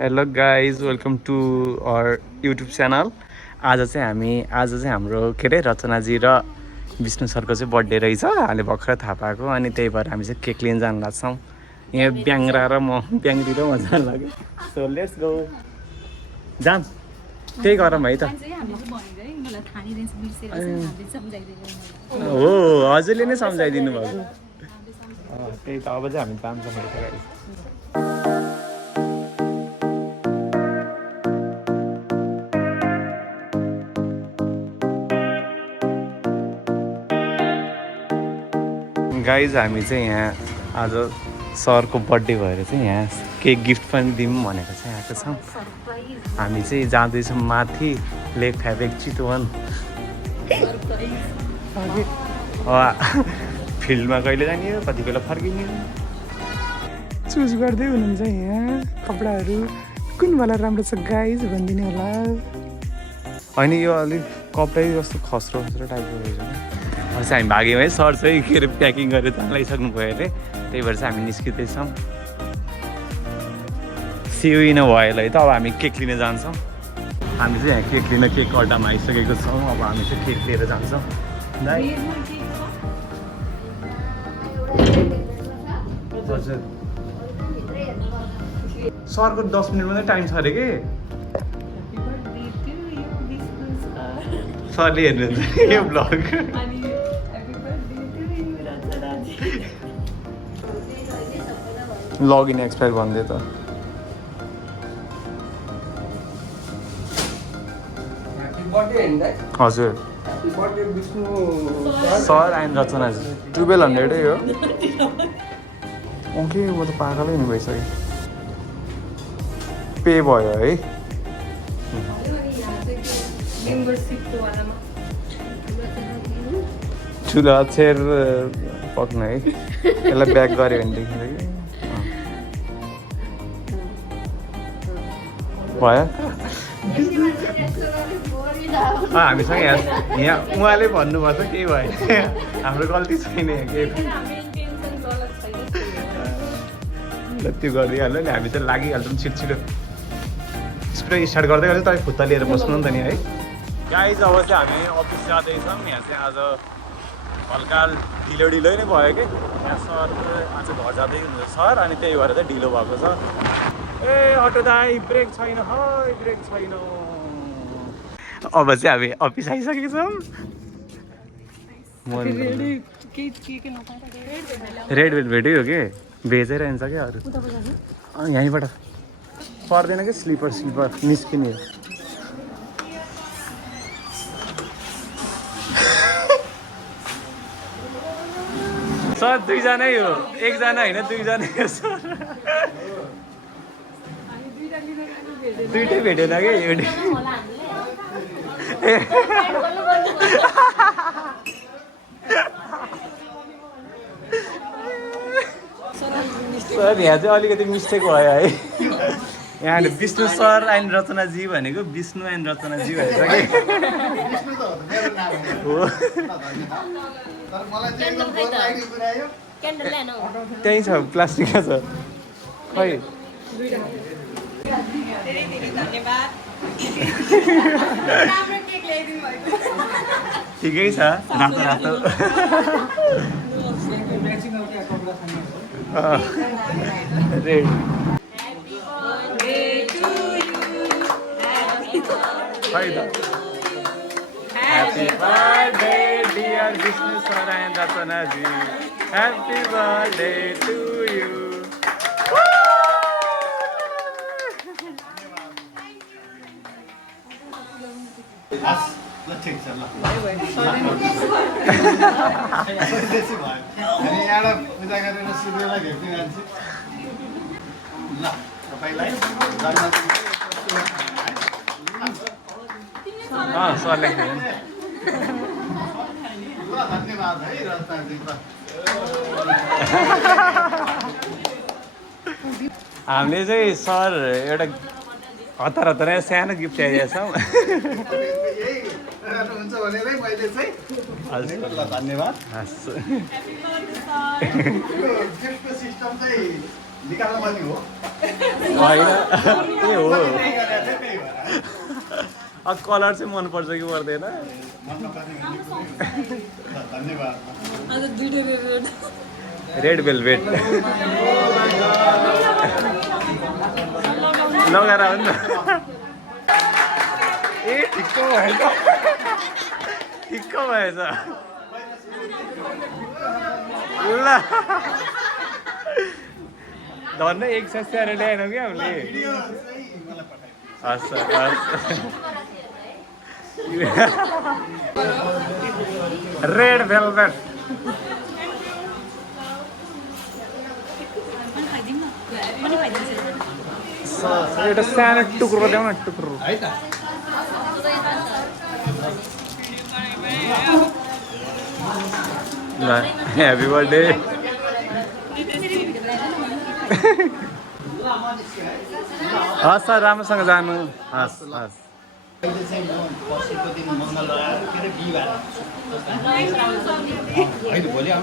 Hello guys welcome to our YouTube channel. आज चाहिँ हाम्रो के अरे रचनाजी र विष्णु सरको चाहिँ बर्थडे रहेछ। हामीले भर्खर थाहा पाएको अनि त्यही भएर हामी चाहिँ केक लिन जानु लाग्छौँ। यहाँ ब्याङ्रा र म ब्याङ्री र म जानु लाग्यो। सो लेट्स गो जाम त्यही गरौँ है त। हो हजुरले नै सम्झाइदिनु भएको। त्यही त अब चाहिँ हामी जान्छौँ है त गाइज। गाइज हामी चाहिँ यहाँ आज सरको बर्थडे भएर चाहिँ यहाँ केक गिफ्ट पनि दिउँ भनेर चाहिँ आएको छौँ। हामी चाहिँ जाँदैछौँ माथि लेक फ्याबेक चितवन। फिल्डमा कहिले जाने हो, कति बेला फर्किने हो, चुज गर्दै हुनुहुन्छ यहाँ। कपडाहरू कुन वाला राम्रो छ गाइज भनिदिनु होला। होइन यो अलिक कपडै जस्तो खस्रो खस्रो टाइपको रहेछ। अस्ति हामी भाग्यौँ है, सर चाहिँ के अरे प्याकिङ गरेर जान लागिसक्नु भयो अरे। त्यही भएर चाहिँ हामी निस्किँदैछौँ। सिउ इन भयो है त। अब हामी केक लिन जान्छौँ। हामी चाहिँ यहाँ केक लिन केक अड्डामा आइसकेको छौँ। अब हामी चाहिँ केक लिएर जान्छौँ। हजुर सरको 10 मिनट मात्रै टाइम छ अरे कि सरले हेर्नुहुन्छ यो ब्लग। लगइन एक्सपायर भनिदियो त। हजुर सर एन्ड रचनाजी 1200 हो। ओके म त पागलै हुनु भइसक्यो। पे भयो है। ठुलो अक्षर पक्नु है। यसलाई ब्याक गऱ्यो भनेदेखि भयो। हामीसँग यहाँ उहाँले भन्नुभएको केही भएन। हाम्रो गल्ती छैन यहाँ केही। ल त्यो गरिदिइहाल्यो नि। हामी चाहिँ लागिहाल्छौँ छिटो स्कुटर स्टार्ट गर्दै गर्दै तपाईँ खुट्टा लिएर बस्नु नि त नि है। गाइज अब चाहिँ हामी अफिस जाँदैछौँ। यहाँ चाहिँ आज हल्का ढिलो नै भयो कि यहाँ सर आज घर जाँदै हुनुहुन्छ सर, अनि त्यही भएर चाहिँ ढिलो भएको छ। ए अटो दाइ ब्रेक छैन, है ब्रेक छैन। अब चाहिँ हामी अफिस आइसकेको छौँ। रेड भेल्भेटै हो कि भेजै रहन्छ क्या अरू। यहीँबाट पर्दैन कि स्लिपर निस्किने। सर दुईजनै हो, एकजना होइन दुईजना हो सर। दुइटै भेटेन कि एउटै। सर यहाँ चाहिँ अलिकति मिस्टेक भयो है। यहाँ विष्णु सर एन्ड रचनाजी भनेको विष्णु एन्ड रचनाजी भएछ कि हो। त्यही छ प्लास्टिकमा छ खै। ठिकै छ रातो रातो। Red Happy birthday dear Vishnu sir and Ratana ji. Happy birthday to you. सरले हामीले चाहिँ सर एउटा हतार सानो गिफ्ट ल्याइदिएका छौँ। धन्यवाद। ए हो अब कलर चाहिँ मनपर्छ कि पर्दैन रेड भेलभेट लगाएर हो नि त ए ठिक्क भएछ ठिक्क भएछ ल धन्न एक साथ स्याहारेर ल्याएनौँ क्या हामीले हस् रेड भेलभेट एउटा सानो टुक्रो ल्याउ न टुक्रो ल ह्याप्पी बर्थडे हस् सर राम्रोसँग जानु हस् हस्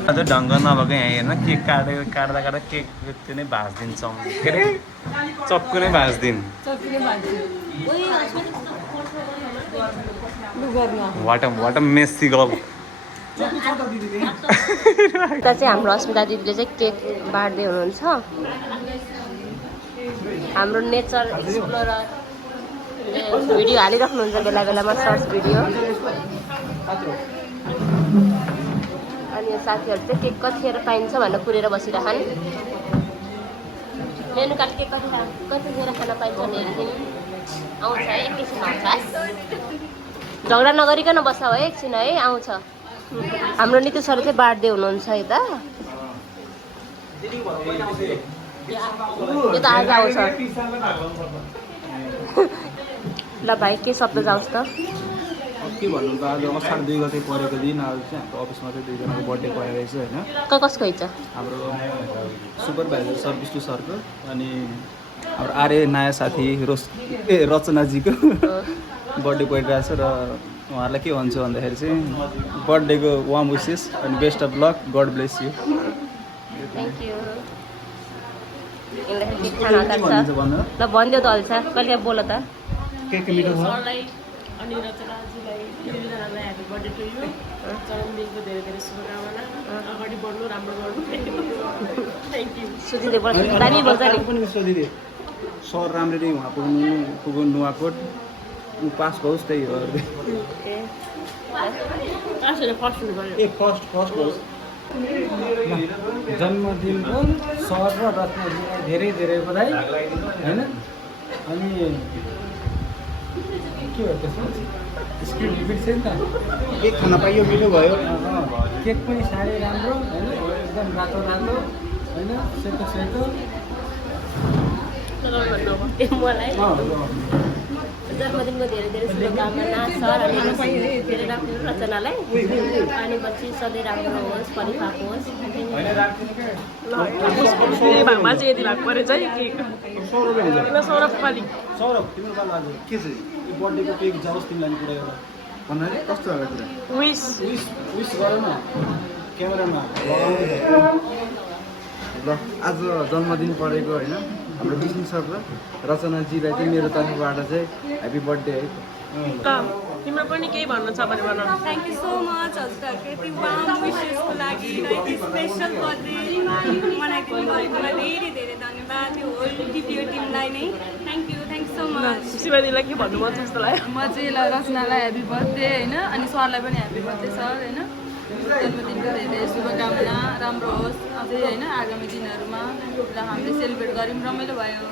अझ ढङ्ग नभएको यहाँ हेर्न केक काट्दा केक त्यो नै भाँचिदिन्छौँ के अरे चक्कु नै भाँचिदिन् वाट अ मेसी गर्ल उता चाहिँ हाम्रो अस्मिता दिदीले चाहिँ केक बाँड्दै हुनुहुन्छ हाम्रो नेचर एक्सप्लोरर भिडियो हालिराख्नुहुन्छ बेला बेलामा सर्ट भिडियो अनि यो साथीहरू चाहिँ केक कतिखेर पाइन्छ भनेर कुरेर बसिरहन् मेनु कार्ड केक कतिखेर खान पाइन्छ भने आउँछ है एकैछिन आउँछ झगडा नगरिकन बस्छ है एकछिन है आउँछ हाम्रो नितु सर चाहिँ बाँड्दै हुनुहुन्छ यता यो त आज आउँछ ल भाइ के शब्द जाओस् त के भन्नु त आज असार 2 गते परेको दिन आज चाहिँ हाम्रो अफिसमा चाहिँ 2 जनाको बर्थडे परेको रहेछ होइन कसको इच्छा हाम्रो सुपरभाइजर सर विष्णु सरको अनि हाम्रो आर्य नयाँ साथी रचनाजीको बर्थडे परिरहेको छ र उहाँहरूलाई के भन्छु भन्दाखेरि चाहिँ बर्थडेको वार्म विसेस अनि best of luck God bless you thank you ल भनिदियो त हल्छ कहिले बोल त के मिठो छ अनि रचनाजीलाई तिनजनालाई ह्यापी बर्थडे टु यु जन्मदिनको धेरै धेरै शुभकामना अगाडि बढ्नु राम्रो गर्नु थ्याङ्क यू सुजिले बोल्छ दामी बोल्छ नि पनि सोधिदिए सर राम्ररी उहाँ पुग्नु नुवाकोट ऊ पास होस् त्यही हो फर्स्ट हुनु पऱ्यो ए फर्स्ट होस् जन्मदिनको सर र रत्नजीलाई धेरै धेरै बधाई होइन अनि के हो त्यसमा स्क्रिन रिपिट छ नि त केक खान पाइयो मिठो भयो केक पनि साह्रै राम्रो होइन एकदम रातो रातो होइन सेतो सेतो मलाई जन्मदिनको धेरै धेरै शुभकामना सर अनि धेरै राम्रो रचनालाई अनि पछि सधैँ राम्रो होस् परिपाक होस् भागमा चाहिँ यति भाग परेछ है केक सौरभ पाली सौरभ तिम्रो बाल आज के छ यो बर्थडेको केक जाओस् तिमीलाई नि पुरा एउटा भन्नाले कस्तो होला कुरा विस विस गर न क्यामेरामा ल आज जन्मदिन परेको होइन हाम्रो विष्णु सर र रचनाजीलाई चाहिँ मेरो तर्फबाट चाहिँ ह्याप्पी बर्थडे है तिम्रो पनि केही भन्नु छ भने भन थ्याङ्क यू सो मच हजुरहरूको यति वार्म विसेसको लागि र यति स्पेसल बर्थडे मनाइदिनु भएकोमा धेरै धेरै धन्यवाद यो होल टिपिओ टिमलाई नै थ्याङ्क यू सो मच शिवानीलाई के भन्नु मन छ जस्तो लाग्यो म चाहिँ ल रचनालाई ह्याप्पी बर्थडे होइन अनि सरलाई पनि ह्याप्पी बर्थडे सर होइन जन्मदिनको धेरै धेरै शुभकामना राम्रो होस् अझै होइन आगामी दिनहरूमा र हामीले सेलिब्रेट गऱ्यौँ रमाइलो भयो